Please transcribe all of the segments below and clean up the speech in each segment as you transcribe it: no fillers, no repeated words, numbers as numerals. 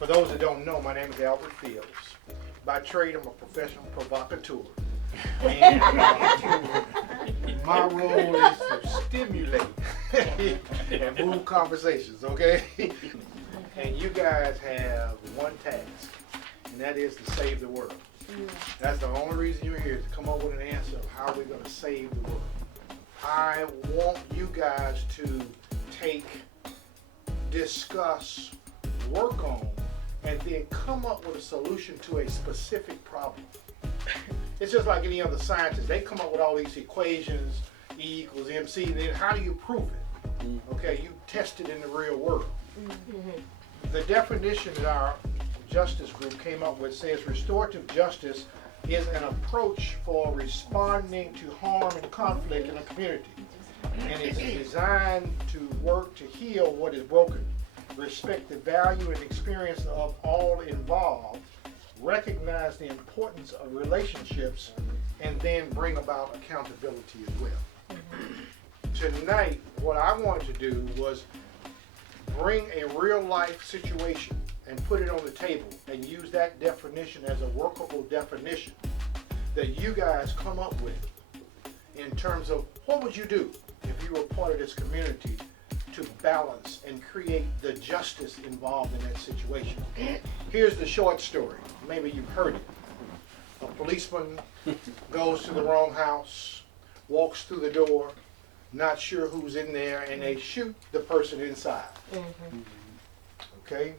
For those that don't know, my name is Albert Fields. By trade, I'm a professional provocateur. And my role is to stimulate and move conversations, okay? And you guys have one task, and that is to save the world. That's the only reason you're here, is to come up with an answer of how we're going to save the world. I want you guys to discuss, work on, and then come up with a solution to a specific problem. It's just like any other scientist. They come up with all these equations, E equals MC, and then how do you prove it? Okay, you test it in the real world. The definition that our justice group came up with says restorative justice is an approach for responding to harm and conflict in a community. And it's designed to work to heal what is broken, respect the value and experience of all involved, recognize the importance of relationships, and then bring about accountability as well. Tonight, what I wanted to do was bring a real life situation and put it on the table and use that definition as a workable definition that you guys come up with in terms of what would you do if you were part of this community to balance and create the justice involved in that situation. Here's the short story. Maybe you've heard it. A policeman goes to the wrong house, walks through the door, not sure who's in there, and they shoot the person inside. Okay?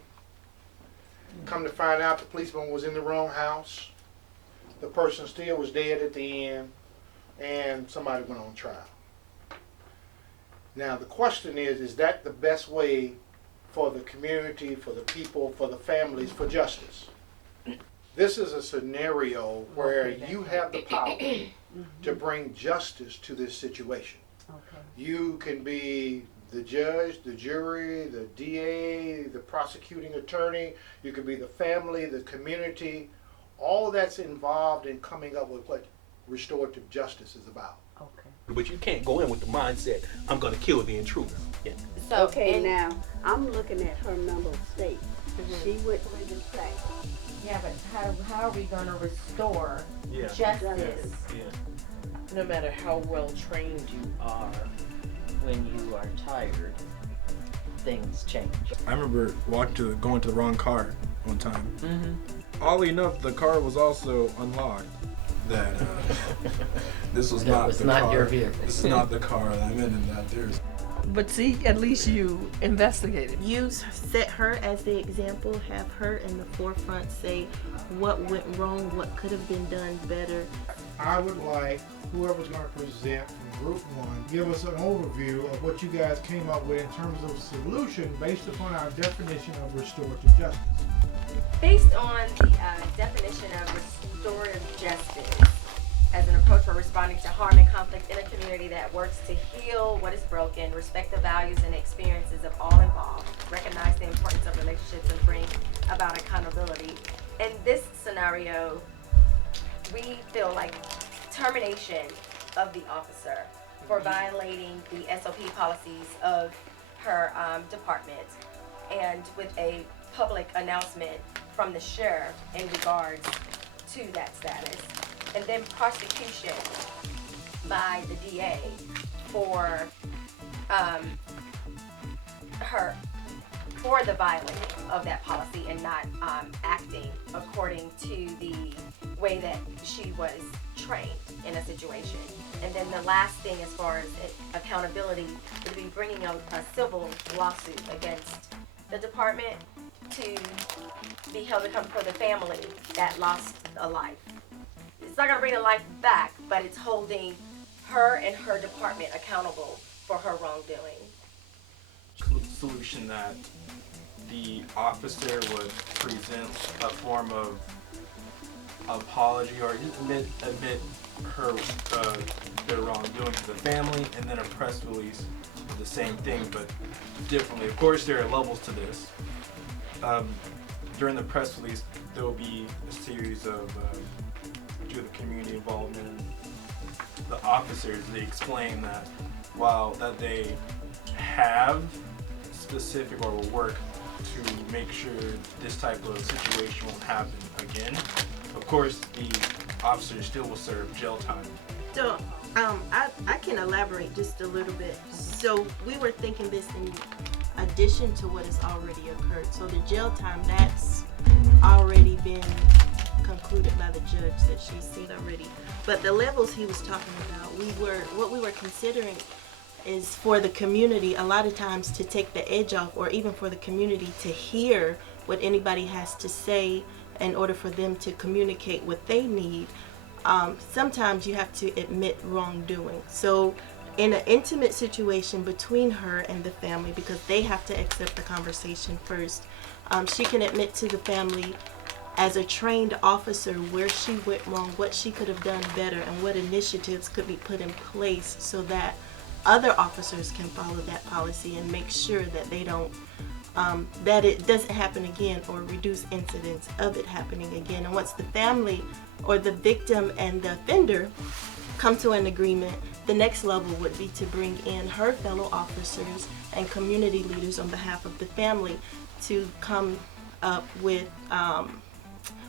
Come to find out the policeman was in the wrong house. The person still was dead at the end, and somebody went on trial. Now the question is that the best way for the community, for the people, for the families, for justice? This is a scenario where you have the power to bring justice to this situation. You can be the judge, the jury, the DA, the prosecuting attorney. You could be the family, the community. All that's involved in coming up with what restorative justice is about. But you can't go in with the mindset, I'm going to kill the intruder. Yeah. So, now, I'm looking at her mental state. She wouldn't even say. Yeah, but how are we going to restore justice? No matter how well trained you are, when you are tired, things change. I remember going to the wrong car one time. Oddly enough, the car was also unlocked. That this was not the car. Your vehicle. This is not the car that I'm in, and that there's. But see, at least you investigated. You set her as the example, have her in the forefront, say what went wrong, what could have been done better. I would like whoever's going to present from Group 1, give us an overview of what you guys came up with in terms of solution based upon our definition of restorative justice. Based on the definition of restorative justice as an approach for responding to harm and conflict in a community that works to heal what is broken, respect the values and experiences of all involved, recognize the importance of relationships, and bring about accountability. In this scenario, we feel like termination of the officer for violating the SOP policies of her department, and with a public announcement from the sheriff in regards to that status, and then prosecution by the DA for her for the violating of that policy and not acting according to the way that she was trained in a situation. And then the last thing, as far as accountability, would be bringing a civil lawsuit against the department to be held accountable for the family that lost a life. It's not going to bring the life back, but it's holding her and her department accountable for her wrongdoing. Solution that the officer would present a form of apology or admit her their wrongdoing to the family, and then a press release of the same thing but differently. Of course, there are levels to this. During the press release, there will be a series of due to the community involvement. The officers, they explain that while that they have specific or will work to make sure this type of situation won't happen again. Of course, the officer still will serve jail time. So, I can elaborate just a little bit. So we were thinking this in addition to what has already occurred. So the jail time, that's already been concluded by the judge that she's seen already. But the levels he was talking about, what we were considering is for the community a lot of times to take the edge off, or even for the community to hear what anybody has to say in order for them to communicate what they need. Sometimes you have to admit wrongdoing. So in an intimate situation between her and the family, because they have to accept the conversation first, she can admit to the family as a trained officer where she went wrong, what she could have done better, and what initiatives could be put in place so that other officers can follow that policy and make sure that they don't that it doesn't happen again, or reduce incidents of it happening again. And once the family or the victim and the offender come to an agreement, the next level would be to bring in her fellow officers and community leaders on behalf of the family to come up with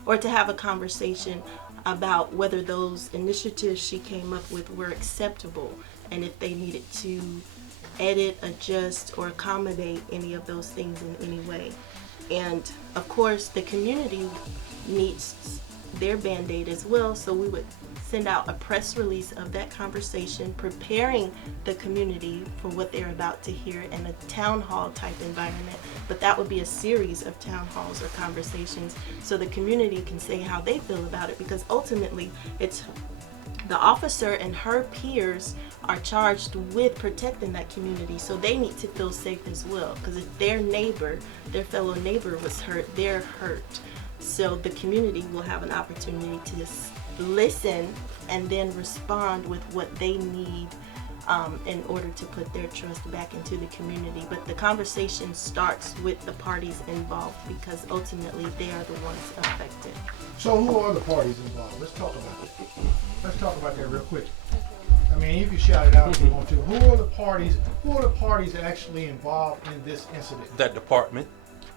or to have a conversation about whether those initiatives she came up with were acceptable, and if they needed to edit, adjust, or accommodate any of those things in any way. And of course, the community needs their Band-Aid as well, so we would send out a press release of that conversation, preparing the community for what they're about to hear in a town hall type environment. But that would be a series of town halls or conversations so the community can say how they feel about it, because ultimately it's the officer and her peers are charged with protecting that community, so they need to feel safe as well, because if their neighbor, their fellow neighbor was hurt, they're hurt. So the community will have an opportunity to listen and then respond with what they need in order to put their trust back into the community. But the conversation starts with the parties involved, because ultimately they are the ones affected. So who are the parties involved? Let's talk about it. Let's talk about that real quick. I mean, you can shout it out if you want to. Who are the parties actually involved in this incident? That department,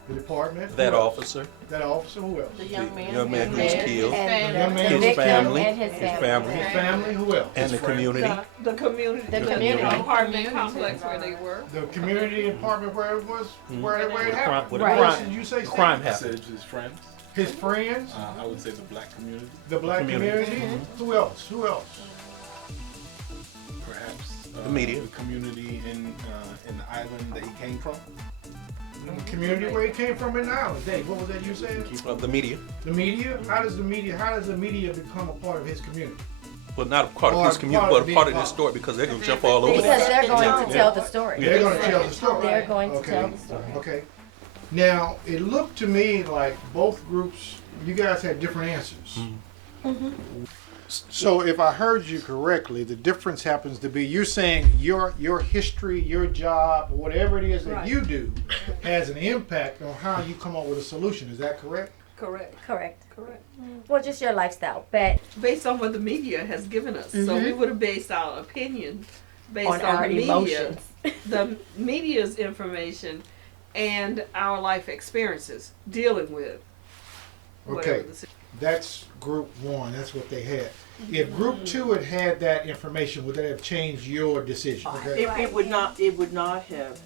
The department? that Who else? officer, That officer, who else? The young man, young man who was killed, And Young man the who's victim family, and his family. His family, who else? and the community. The community. The community. Apartment complex where they were. The community apartment where it was, where it happened. Where Who the else crime- did you say? the Steve? crime I happened. said his friends. His friends, I would say the black community, the black community. community. Who else? Who else? perhaps The media. the community in the island that he came from. The community where he came from in the island. Dave, what was that you said? The media. The media? How does the media become a part of his community? Well, not a part of Or his community, part but of a part of being this story, because they're going to jump all over Because that. they're going to tell the story. They're gonna tell the story. They're going to Okay. tell the story. Okay. Now, it looked to me like both groups, you guys had different answers. So if I heard you correctly, the difference happens to be you're saying your history, your job, whatever it is that you do has an impact on how you come up with a solution. Is that correct? Correct. Correct. Correct. Well, just your lifestyle, but Based on what the media has given us. So we would have based our opinion based on on, our the media, emotions. the media's information, and our life experiences dealing with whatever Okay. the situation. That's group one. That's what they had. If group two had that information, would that have changed your decision? Okay. It would not have,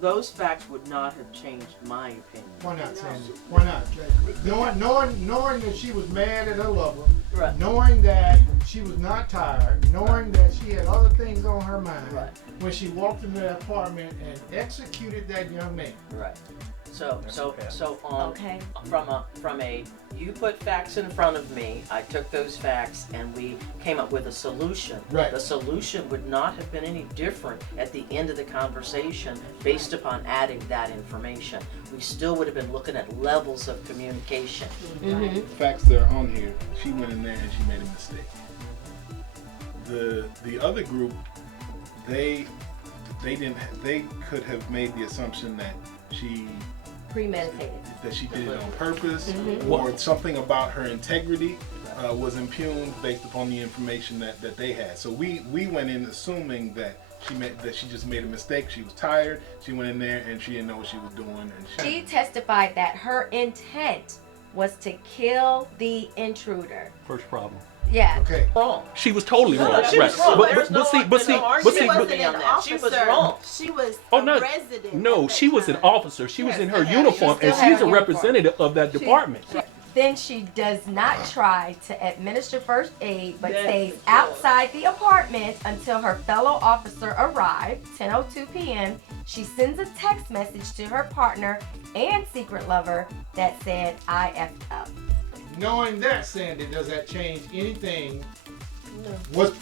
those facts would not have changed my opinion. Why not, Sandy? Why not? Knowing that she was mad at her lover, Right. knowing that she was not tired, knowing that she had other things on her mind, Right. when she walked into that apartment and executed that young man. Right. So Okay. from a you put facts in front of me, I took those facts and we came up with a solution. Right. The solution would not have been any different at the end of the conversation based upon adding that information. We still would have been looking at levels of communication. The facts that are on here, she went in there and she made a mistake. The other group, they could have made the assumption that she premeditated. did it on purpose, or something about her integrity was impugned based upon the information that they had. So we went in assuming that she just made a mistake. She was tired. She went in there and she didn't know what she was doing. And She testified that her intent was to kill the intruder. First problem. Yeah. Okay. Wrong. She was totally wrong. She was wrong. There's no argument She on wasn't that. an officer. She was wrong. She was Oh, a no. resident. No, at she that was an time. officer. She was in her Yeah, uniform, she and still had she's a her uniform. representative of that department. Then she does not try to administer first aid, but That's stays the killer. outside the apartment until her fellow officer arrived, 10:02 p.m. She sends a text message to her partner and secret lover that said, "I effed up." Knowing that, Sandy, does that change anything? What's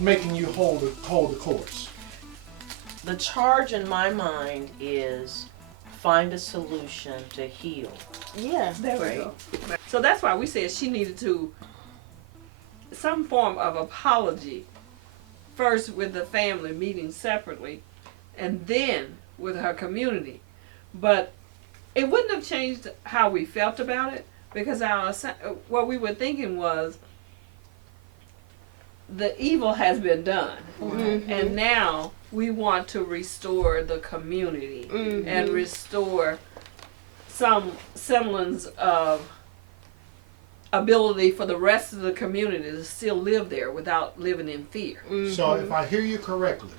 making you hold the course? The charge in my mind is find a solution to heal. Yeah. There we go. So that's why we said she needed to some form of apology first with the family meeting separately and then with her community. But it wouldn't have changed how we felt about it because what we were thinking was the evil has been done and now we want to restore the community and restore some semblance of ability for the rest of the community to still live there without living in fear. So if I hear you correctly,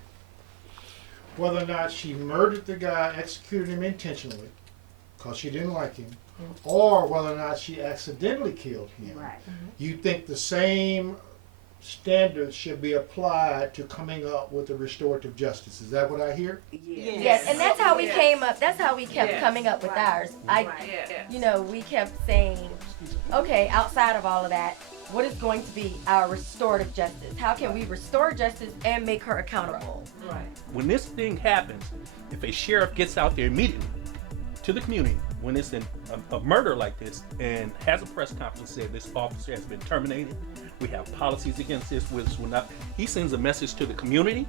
whether or not she murdered the guy, executed him intentionally, because she didn't like him, or whether or not she accidentally killed him, Right. you think the same standards should be applied to coming up with a restorative justice. Is that what I hear? Yes, and that's how we came up. That's how we kept coming up with ours. You know, we kept saying, okay, outside of all of that, what is going to be our restorative justice? How can we restore justice and make her accountable? Right. When this thing happens, if a sheriff gets out there immediately to the community, when it's a murder like this, and has a press conference said this officer has been terminated, we have policies against this, which will not. He sends a message to the community.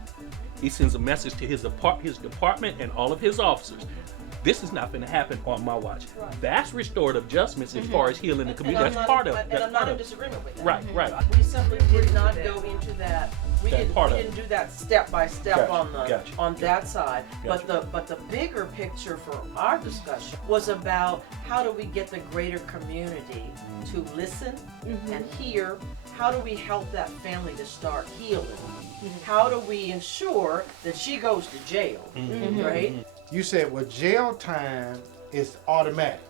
He sends a message to his department and all of his officers. This is not going to happen on my watch. Right. That's restorative justice as far as healing the community. That's part of it. And I'm not in disagreement with that. Right, right. We simply did not go into that. We That didn't part of do that step by step Gotcha, on that side. Gotcha. But the bigger picture for our discussion was about how do we get the greater community to listen and hear. How do we help that family to start healing? How do we ensure that she goes to jail, right? You said, well, jail time is automatic.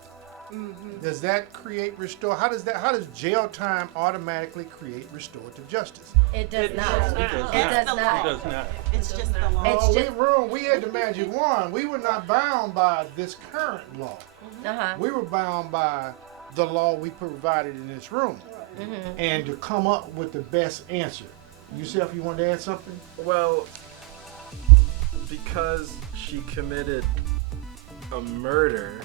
Does that create how does jail time automatically create restorative justice? It does not. It does It does not. not. It does not. It's just the law. It's just- We had the magic wand. We were not bound by this current law. We were bound by the law we provided in this room. And to come up with the best answer. Yourself, you wanted to add something? Well, because she committed a murder,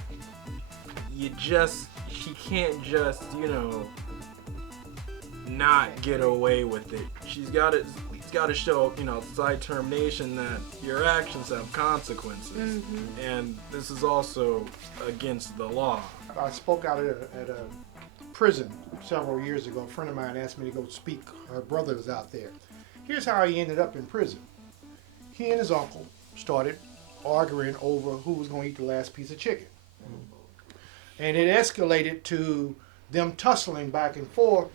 she can't just, not get away with it. It's got to show, side termination that your actions have consequences. And this is also against the law. I spoke out at a prison several years ago. A friend of mine asked me to go speak. Her brother was out there. Here's how he ended up in prison. He and his uncle started arguing over who was going to eat the last piece of chicken. And it escalated to them tussling back and forth.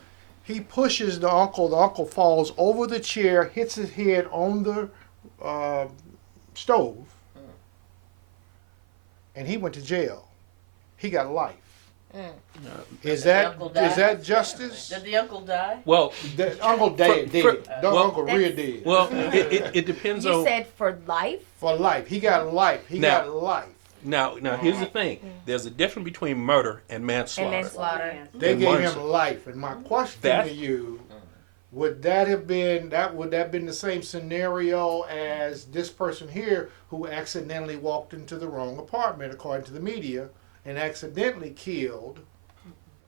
He pushes the uncle falls over the chair, hits his head on the stove, and he went to jail. He got life. Is that justice? Did the uncle die? Well, The uncle dead. The uncle real dead. well, it depends You on. said for life? For life. He got life. He Now- got life. Now, here's the thing. There's a difference between murder and manslaughter. And manslaughter. They And gave one- him life. And my question That- to you, would that have been the same scenario as this person here who accidentally walked into the wrong apartment, according to the media, and accidentally killed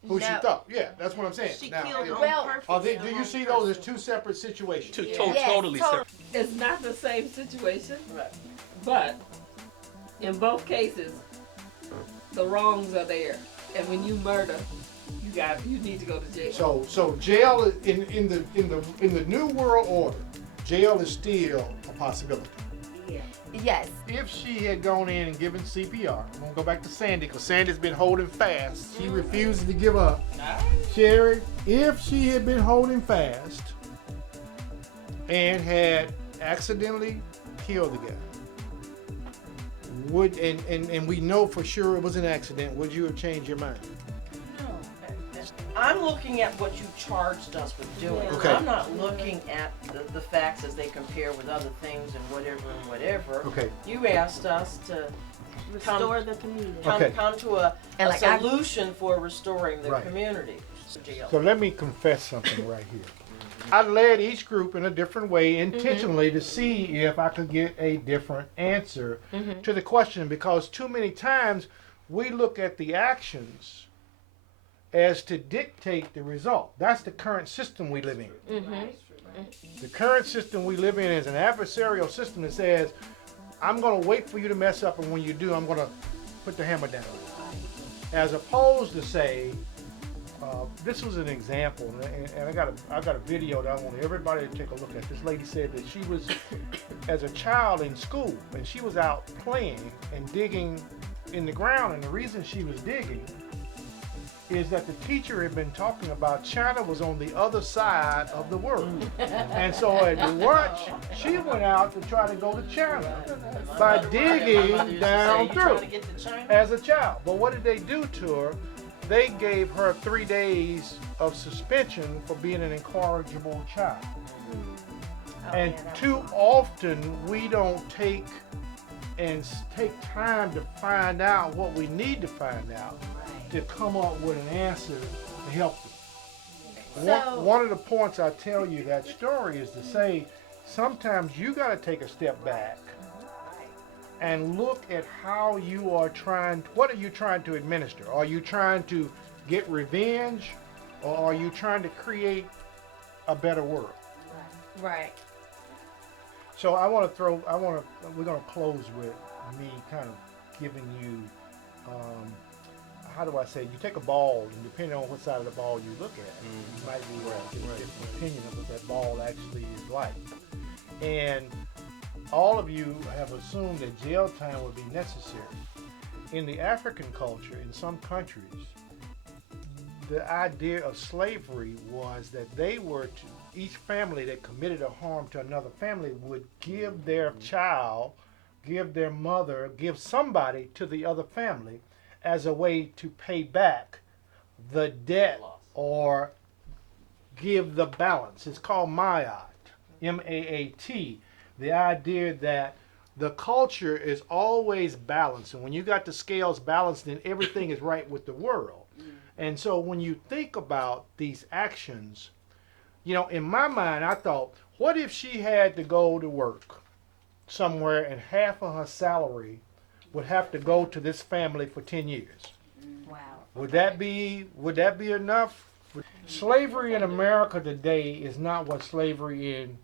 who she No. thought? Yeah, that's what I'm saying. She Now, killed on Well- purpose. do you see those as two separate situations? Totally Yes, separate. It's not the same situation, Right. but in both cases, the wrongs are there. And when you murder, you need to go to jail. So jail in the new world order, jail is still a possibility. Yeah. Yes. If she had gone in and given CPR, I'm gonna go back to Sandy because Sandy's been holding fast. She refuses to give up. Sherry, if she had been holding fast and had accidentally killed the guy, would and we know for sure it was an accident, would you have changed your mind? I'm looking at what you charged us with doing. Okay. I'm not looking at the facts as they compare with other things and whatever. Okay. You asked us to Restore the community. Okay. come to a And like I- solution for restoring the Right. community. So let me confess something right here. I led each group in a different way intentionally to see if I could get a different answer to the question, because too many times we look at the actions as to dictate the result. That's the current system we live in. The current system we live in is an adversarial system that says, I'm going to wait for you to mess up, and when you do, I'm going to put the hammer down. As opposed to say, this was an example, and I got a video that I want everybody to take a look at. This lady said that she was, as a child in school, and she was out playing and digging in the ground, and the reason she was digging is that the teacher had been talking about China was on the other side of the world. And so at lunch, she went out to try to go to China by digging down through as a child. But what did they do to her? They gave her 3 days of suspension for being an incorrigible child. And too often we don't take time to find out what we need to find out to come up with an answer to help them. One of the points I tell you that story is to say sometimes you got to take a step back and look at how you are what are you trying to administer? Are you trying to get revenge, or are you trying to create a better world? Right. So we're going to close with me kind of giving you, how do I say, you take a ball, and depending on what side of the ball you look at, you might be get a different opinion of what that ball actually is like. And all of you have assumed that jail time would be necessary. In the African culture, in some countries, the idea of slavery was that each family that committed a harm to another family would give their child, give their mother, give somebody to the other family as a way to pay back the debt or give the balance. It's called Maat, M-A-A-T. The idea that the culture is always balanced, and when you got the scales balanced, then everything is right with the world. And so when you think about these actions, in my mind, I thought, what if she had to go to work somewhere and half of her salary would have to go to this family for 10 years? Wow. Would that be enough? Slavery in America today is not what slavery in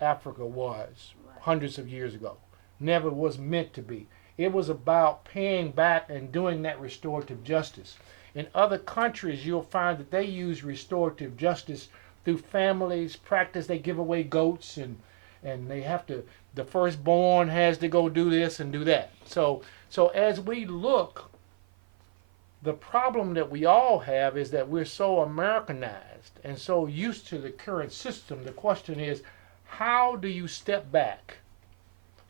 Africa was hundreds of years ago. Never was meant to be. It was about paying back and doing that restorative justice. In other countries, you'll find that they use restorative justice through families practice. They give away goats, and they have to, the firstborn has to go do this and do that. So as we look, the problem that we all have is that we're so Americanized and so used to the current system. The question is, how do you step back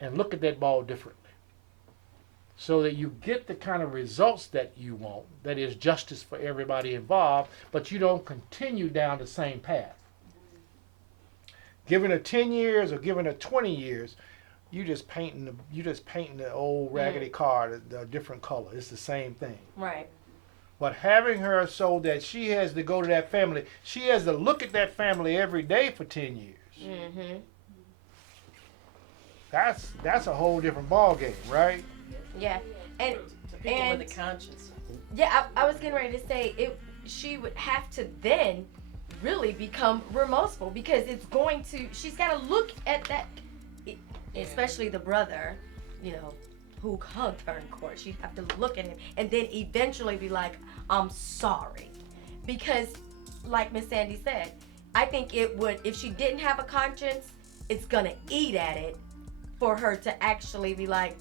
and look at that ball differently so that you get the kind of results that you want, that is justice for everybody involved, but you don't continue down the same path? Given her 10 years or given her 20 years, you just painting the old raggedy car a different color. It's the same thing. Right. But having her so that she has to go to that family, she has to look at that family every day for 10 years. Mm-hmm. That's a whole different ball game, right? Yeah. And People with a conscience. yeah, I was getting ready to say she would have to then really become remorseful, because she's got to look at that, especially the brother, who hugged her in court. She'd have to look at him and then eventually be like, I'm sorry. Because like Miss Sandy said, I think it would, if she didn't have a conscience, it's gonna eat at it for her to actually be like,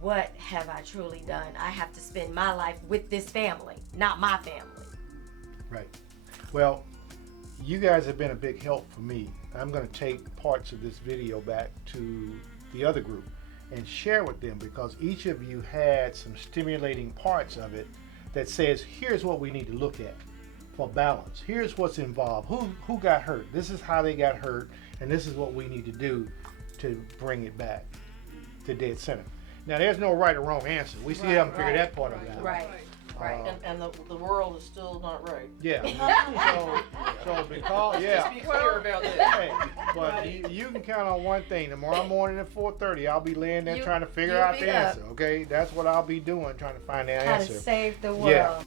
what have I truly done? I have to spend my life with this family, not my family. Right. Well, you guys have been a big help for me. I'm going to take parts of this video back to the other group and share with them, because each of you had some stimulating parts of it that says, here's what we need to look at for balance. Here's what's involved. Who got hurt? This is how they got hurt, and this is what we need to do to bring it back to dead center. Now, there's no right or wrong answer. We still haven't figured that part of it out. Right. And the world is still not right. Yeah. So because Just be clear about that. hey, but you can count on one thing. Tomorrow morning at 4:30, I'll be laying there trying to figure you'll out be the up. answer. Okay, that's what I'll be doing, trying to find the How answer. to save the world. Yeah.